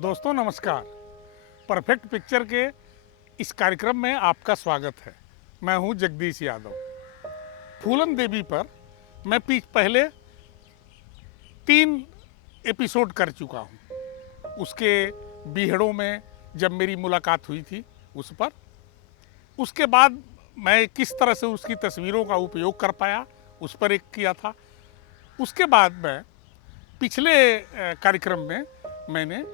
दोस्तों नमस्कार। Perfect picture के इस कार्यक्रम में आपका स्वागत है। मैं हूं जगदीश यादव। फूलन देवी पर मैं पहले 3 एपिसोड कर चुका हूं। उसके बीहड़ों में जब मेरी मुलाकात हुई थी उस पर, उसके बाद मैं किस तरह से उसकी तस्वीरों का उपयोग कर पाया उस पर एक किया था। उसके बाद मैं पिछले कार्यक्रम में मैंने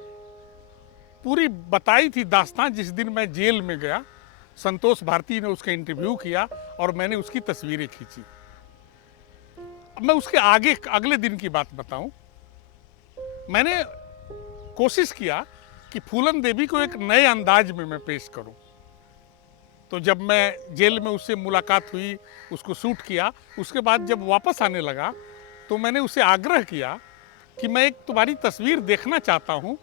पूरी बताई थी दास्तान। जिस दिन मैं जेल में गया, संतोष भारती ने उसका इंटरव्यू किया और मैंने उसकी तस्वीरें खींची। अब मैं उसके अगले दिन की बात बताऊं। मैंने कोशिश किया कि फूलन देवी को एक नए अंदाज में मैं पेश करूं। तो जब मैं जेल में उससे मुलाकात हुई, उसको शूट किया, उसके बाद जब वापस आने लगा तो मैंने उसे आग्रह किया कि मैं एक तुम्हारी तस्वीर देखना चाहता हूं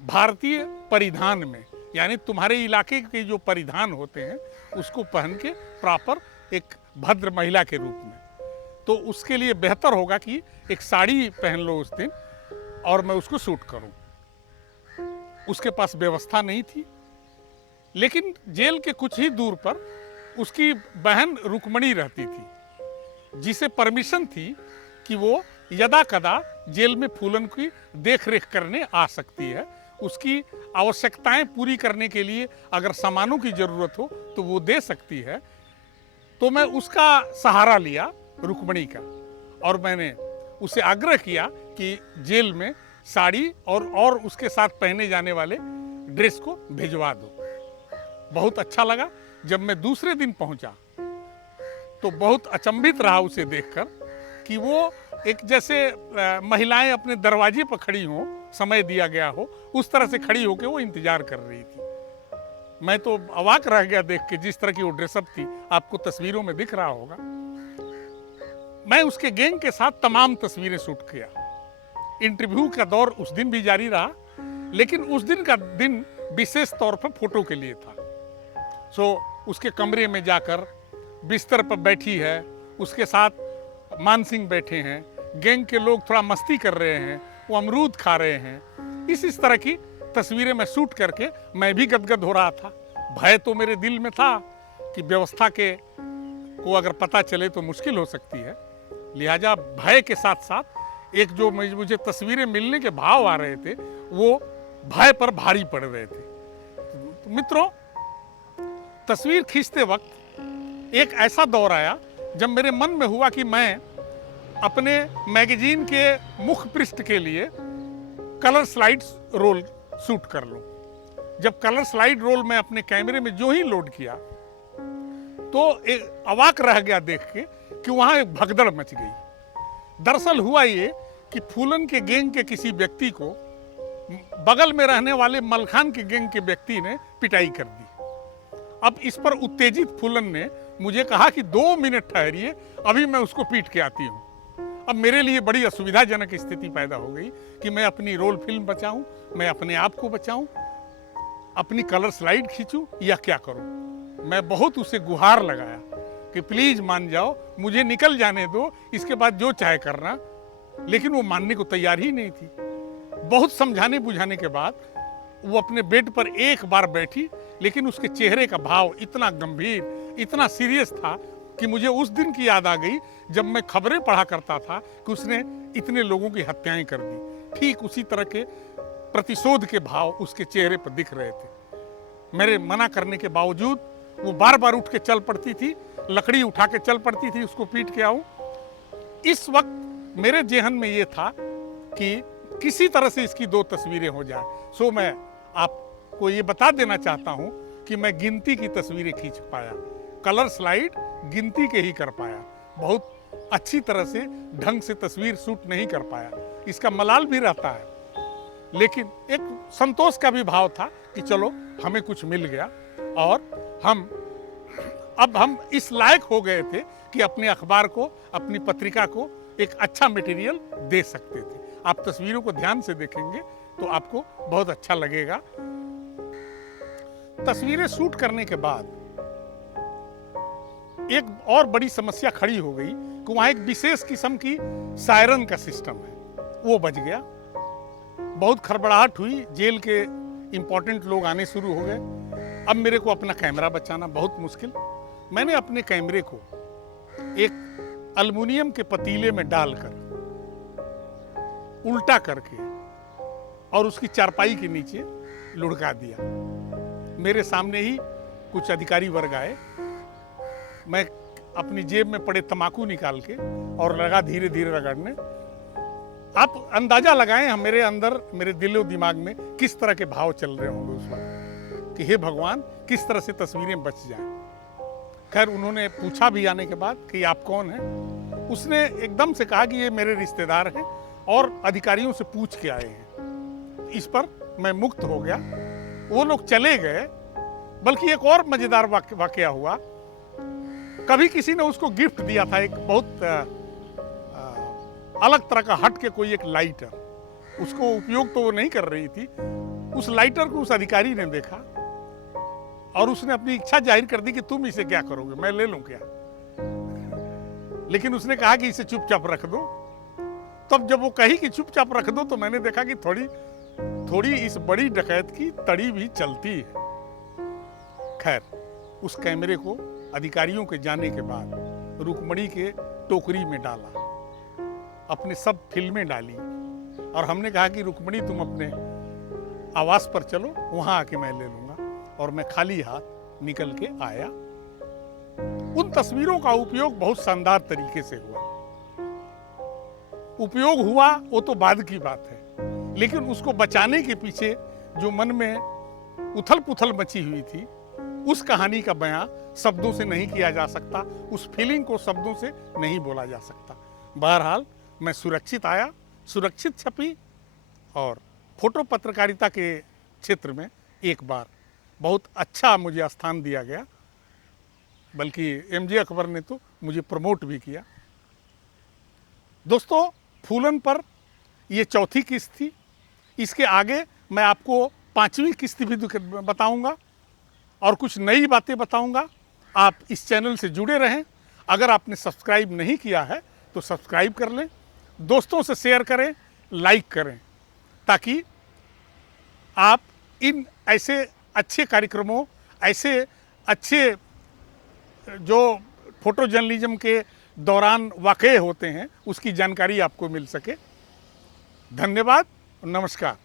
भारतीय परिधान में, यानी तुम्हारे इलाके के जो परिधान होते हैं उसको पहन के प्रॉपर एक भद्र महिला के रूप में। तो उसके लिए बेहतर होगा कि एक साड़ी पहन लो उस दिन और मैं उसको शूट करूं। उसके पास व्यवस्था नहीं थी, लेकिन जेल के कुछ ही दूर पर उसकी बहन रुक्मणी रहती थी, जिसे परमिशन थी कि वो यदा कदा जेल में फूलन की देख रेख करने आ सकती है। उसकी आवश्यकताएं पूरी करने के लिए अगर सामानों की जरूरत हो तो वो दे सकती है। तो मैं उसका सहारा लिया, रुक्मणी का, और मैंने उसे आग्रह किया कि जेल में साड़ी और उसके साथ पहने जाने वाले ड्रेस को भिजवा दो। बहुत अच्छा लगा। जब मैं दूसरे दिन पहुंचा तो बहुत अचंभित रहा उसे देखकर कि वो एक जैसे महिलाएं अपने दरवाजे पर खड़ी हों, समय दिया गया हो, उस तरह से खड़ी होकर वो इंतजार कर रही थी। मैं तो अवाक रह गया देख के, जिस तरह की वो ड्रेसअप थी। आपको तस्वीरों में दिख रहा होगा। मैं उसके गैंग के साथ तमाम तस्वीरें शूट किया। इंटरव्यू का दौर उस दिन भी जारी रहा, लेकिन उस दिन का दिन विशेष तौर पर फोटो के लिए था। उसके कमरे में जाकर बिस्तर पर बैठी है, उसके साथ मान सिंह बैठे हैं, गैंग के लोग थोड़ा मस्ती कर रहे हैं, वो अमरूद खा रहे हैं। इस तरह की तस्वीरें मैं शूट करके मैं भी गदगद हो रहा था। भय तो मेरे दिल में था कि व्यवस्था के को अगर पता चले तो मुश्किल हो सकती है। लिहाजा भय के साथ साथ एक जो मुझे तस्वीरें मिलने के भाव आ रहे थे, वो भय पर भारी पड़ रहे थे। तो मित्रों, तस्वीर खींचते वक्त एक ऐसा दौर आया जब मेरे मन में हुआ कि मैं अपने मैगजीन के मुख्य पृष्ठ के लिए कलर स्लाइड रोल शूट कर लूं। जब कलर स्लाइड रोल मैं अपने कैमरे में जो ही लोड किया तो एक अवाक रह गया देख के कि वहां एक भगदड़ मच गई। दरअसल हुआ ये कि फूलन के गैंग के किसी व्यक्ति को बगल में रहने वाले मलखान के गैंग के व्यक्ति ने पिटाई कर दी। अब इस पर उत्तेजित फूलन ने मुझे कहा कि 2 मिनट ठहरिए, अभी मैं उसको पीट के आती हूँ। अब मेरे लिए बड़ी असुविधाजनक स्थिति पैदा हो गई कि मैं अपनी रोल फिल्म बचाऊं, मैं अपने आप को बचाऊं, अपनी कलर स्लाइड खींचूं या क्या करूं। मैं बहुत उसे गुहार लगाया कि प्लीज मान जाओ, मुझे निकल जाने दो, इसके बाद जो चाहे करना। लेकिन वो मानने को तैयार ही नहीं थी। बहुत समझाने बुझाने के बाद वो अपने बेड पर एक बार बैठी, लेकिन उसके चेहरे का भाव इतना गंभीर, इतना सीरियस था कि मुझे उस दिन की याद आ गई जब मैं खबरें पढ़ा करता था कि उसने इतने लोगों की हत्याएं कर दी। ठीक उसी तरह के प्रतिशोध के भाव उसके चेहरे पर दिख रहे थे। मेरे मना करने के बावजूद वो बार बार उठ के चल पड़ती थी, लकड़ी उठा के चल पड़ती थी उसको पीट के आऊं। इस वक्त मेरे जेहन में ये था कि किसी तरह से इसकी 2 तस्वीरें हो जाए। मैं आपको ये बता देना चाहता हूं कि मैं गिनती की तस्वीरें खींच पाया, कलर स्लाइड गिनती के ही कर पाया। बहुत अच्छी तरह से ढंग से तस्वीर शूट नहीं कर पाया, इसका मलाल भी रहता है। लेकिन एक संतोष का भी भाव था कि चलो हमें कुछ मिल गया और हम इस लायक हो गए थे कि अपने अखबार को, अपनी पत्रिका को एक अच्छा मटेरियल दे सकते थे। आप तस्वीरों को ध्यान से देखेंगे तो आपको बहुत अच्छा लगेगा। तस्वीरें शूट करने के बाद एक और बड़ी समस्या खड़ी हो गई कि वहां एक विशेष किस्म की सायरन का सिस्टम है, वो बज गया। बहुत खड़बड़ाहट हुई, जेल के इम्पोर्टेंट लोग आने शुरू हो गए। अब मेरे को अपना कैमरा बचाना बहुत मुश्किल। मैंने अपने कैमरे को एक एल्युमिनियम के पतीले में डालकर उल्टा करके और उसकी चारपाई के नीचे लुढ़का दिया। मेरे सामने ही कुछ अधिकारी वर्ग आए। मैं अपनी जेब में पड़े तम्बाकू निकाल के और लगा धीरे धीरे रगड़ने। आप अंदाजा लगाएं हम मेरे अंदर, मेरे दिलो दिमाग में किस तरह के भाव चल रहे होंगे उस वक्त कि हे भगवान, किस तरह से तस्वीरें बच जाएं। खैर, उन्होंने पूछा भी आने के बाद कि आप कौन हैं। उसने एकदम से कहा कि ये मेरे रिश्तेदार हैं और अधिकारियों से पूछ के आए हैं। इस पर मैं मुक्त हो गया। वो लोग चले गए। बल्कि एक और मजेदार वाकया हुआ। कभी किसी ने उसको गिफ्ट दिया था एक बहुत अलग तरह का हट के कोई एक लाइटर। उसको उपयोग तो वो नहीं कर रही थी। उस लाइटर को उस अधिकारी ने देखा और उसने अपनी इच्छा जाहिर कर दी कि तुम इसे क्या करोगे, मैं ले लूं क्या। लेकिन उसने कहा कि इसे चुपचाप रख दो। तब जब वो कही कि चुपचाप रख दो तो मैंने देखा कि थोड़ी इस बड़ी डकैत की तड़ी भी चलती है। खैर, उस कैमरे को अधिकारियों के जाने के बाद रुक्मणी के टोकरी में डाला, अपने सब फिल्में डाली और हमने कहा कि रुक्मणी तुम अपने आवास पर चलो, वहां आके मैं ले लूंगा। और मैं खाली हाथ निकल के आया। उन तस्वीरों का उपयोग बहुत शानदार तरीके से हुआ। उपयोग हुआ वो तो बाद की बात है, लेकिन उसको बचाने के पीछे जो मन में उथल पुथल मची हुई थी, उस कहानी का बयां शब्दों से नहीं किया जा सकता। उस फीलिंग को शब्दों से नहीं बोला जा सकता। बहरहाल, मैं सुरक्षित आया, सुरक्षित छपी और फोटो पत्रकारिता के क्षेत्र में एक बार बहुत अच्छा मुझे स्थान दिया गया। बल्कि एमजे अकबर ने तो मुझे प्रमोट भी किया। दोस्तों, फूलन पर ये चौथी किस्त थी। इसके आगे मैं आपको 5वीं किस्त भी बताऊंगा और कुछ नई बातें बताऊंगा। आप इस चैनल से जुड़े रहें। अगर आपने सब्सक्राइब नहीं किया है तो सब्सक्राइब कर लें, दोस्तों से शेयर करें, लाइक करें, ताकि आप इन ऐसे अच्छे कार्यक्रमों, ऐसे अच्छे जो फोटो जर्नलिज्म के दौरान वाक़ये होते हैं, उसकी जानकारी आपको मिल सके। धन्यवाद, नमस्कार।